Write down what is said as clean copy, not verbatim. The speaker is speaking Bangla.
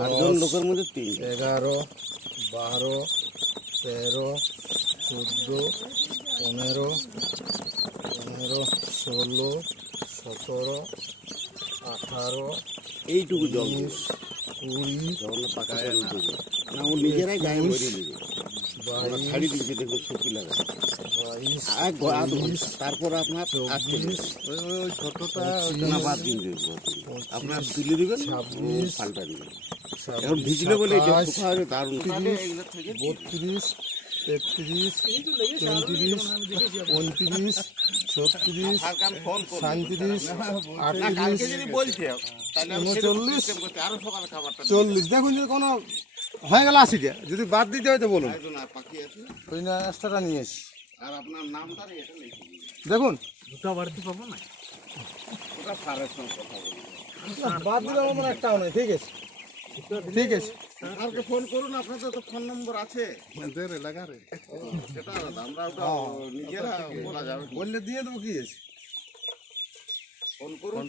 আটজন লোকের মধ্যে 3। 11, 12, 13, 14, 15, 16, 17, 18, এইটুকু জল 19, 20, যখন পাকা জল দেবে না, ও নিজেরাই গায়ে ভরে দেবে। আমরা ছাড়ি দিয়েছি, দেখুন শুকি লাগা 22, তারপর আপনার আসতে 24, ওই ছোটটা 25, না বাদ দিন দেবে, আপনার তুলে দিবেন, 26, পাল্টা দিবেন। এখন ভিজলে বলে এটা 27, শুকা হবে দারুণ। 32, 33, 34, 35, 36, 37, 37, 38, 40। দেখুন যদি কোনো হয়ে গেল 80টা, যদি বাদ দিতে হয় তো বলুন। পাখি আছে ওই না এক্সট্রাটা নিয়ে এসছি। আর আপনার নামটা এটা লিখে দিন। দেখুন দুটা বাড়িতে পাবো না। ওটা স্যারের সঙ্গে কথা বলুন। বাদ দিলাম আমার একটাও নেই। ঠিক আছে, ঠিক আছে। স্যারকে ফোন করুন, আপনাদের তো ফোন নম্বর আছে সেটা আলাদা, আমরা ওটা নিজেরা বলা যাবে। বললে দিয়ে দেবো, কি আছে। ফোন করুন।